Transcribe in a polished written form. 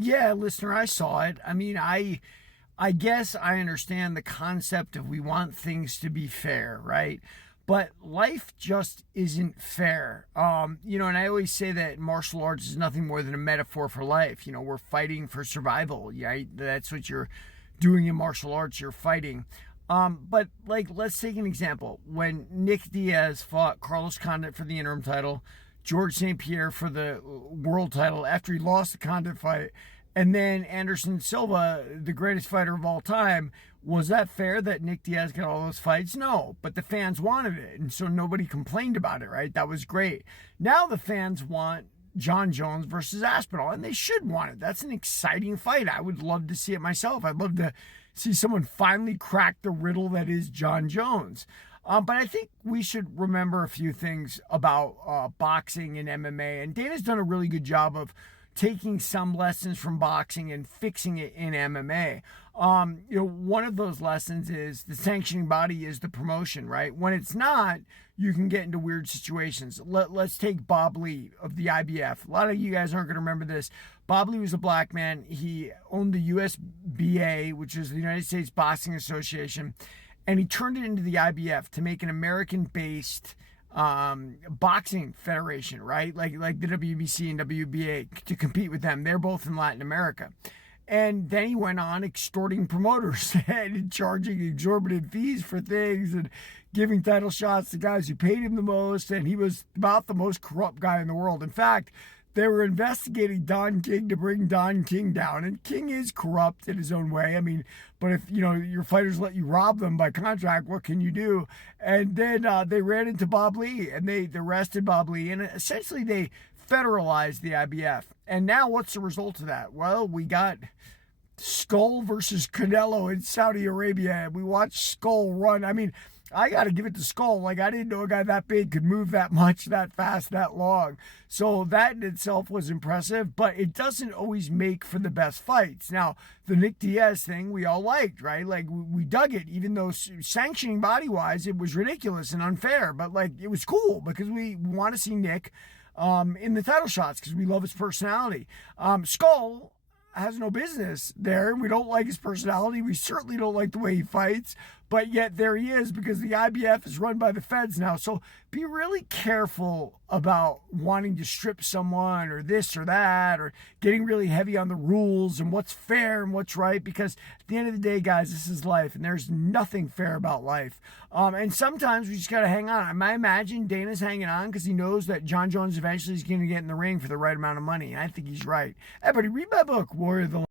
Yeah, listener, I saw it. I mean, I guess I understand the concept of we want things to be fair, right? But life just isn't fair. And I always say that martial arts is nothing more than a metaphor for life. We're fighting for survival. Yeah, that's what you're doing in martial arts. You're fighting. But like, let's take an example. When Nick Diaz fought Carlos Condit for the interim title, George St. Pierre for the world title after he lost the Condit fight, and then Anderson Silva, the greatest fighter of all time. Was that fair that Nick Diaz got all those fights? No, but the fans wanted it, and so nobody complained about it, right? That was great. Now the fans want Jon Jones versus Aspinall, and they should want it. That's an exciting fight. I would love to see it myself. I'd love to see someone finally crack the riddle that is Jon Jones. But I think we should remember a few things about boxing and MMA, and Dana's done a really good job of taking some lessons from boxing and fixing it in MMA. One of those lessons is the sanctioning body is the promotion, right? When it's not, you can get into weird situations. Let's take Bob Lee of the IBF. A lot of you guys aren't going to remember this. Bob Lee was a black man. He owned the USBA, which is the United States Boxing Association, and he turned it into the IBF to make an American-based boxing federation, right? Like the WBC and WBA, to compete with them. They're both in Latin America. And then he went on extorting promoters and charging exorbitant fees for things and giving title shots to guys who paid him the most. And he was about the most corrupt guy in the world. In fact, they were investigating Don King to bring Don King down. And King is corrupt in his own way. I mean, but if, your fighters let you rob them by contract, what can you do? And then they ran into Bob Lee and they arrested Bob Lee. And essentially they federalized the IBF. And now what's the result of that? Well, we got Skull versus Canelo in Saudi Arabia. We watched Skull run. I mean, I got to give it to Skull. Like, I didn't know a guy that big could move that much, that fast, that long. So that in itself was impressive, but it doesn't always make for the best fights. Now, the Nick Diaz thing we all liked, right? Like, we dug it, even though sanctioning body-wise, it was ridiculous and unfair. But, like, it was cool because we want to see Nick in the title shots because we love his personality. Skull has no business there. We don't like his personality. We certainly don't like the way he fights, but yet there he is because the IBF is run by the feds now. So be really careful about wanting to strip someone or this or that or getting really heavy on the rules and what's fair and what's right, because at the end of the day, guys, this is life and there's nothing fair about life. And sometimes we just got to hang on. I imagine Dana's hanging on because he knows that Jon Jones eventually is going to get in the ring for the right amount of money. And I think he's right. Everybody read my book, Warrior of the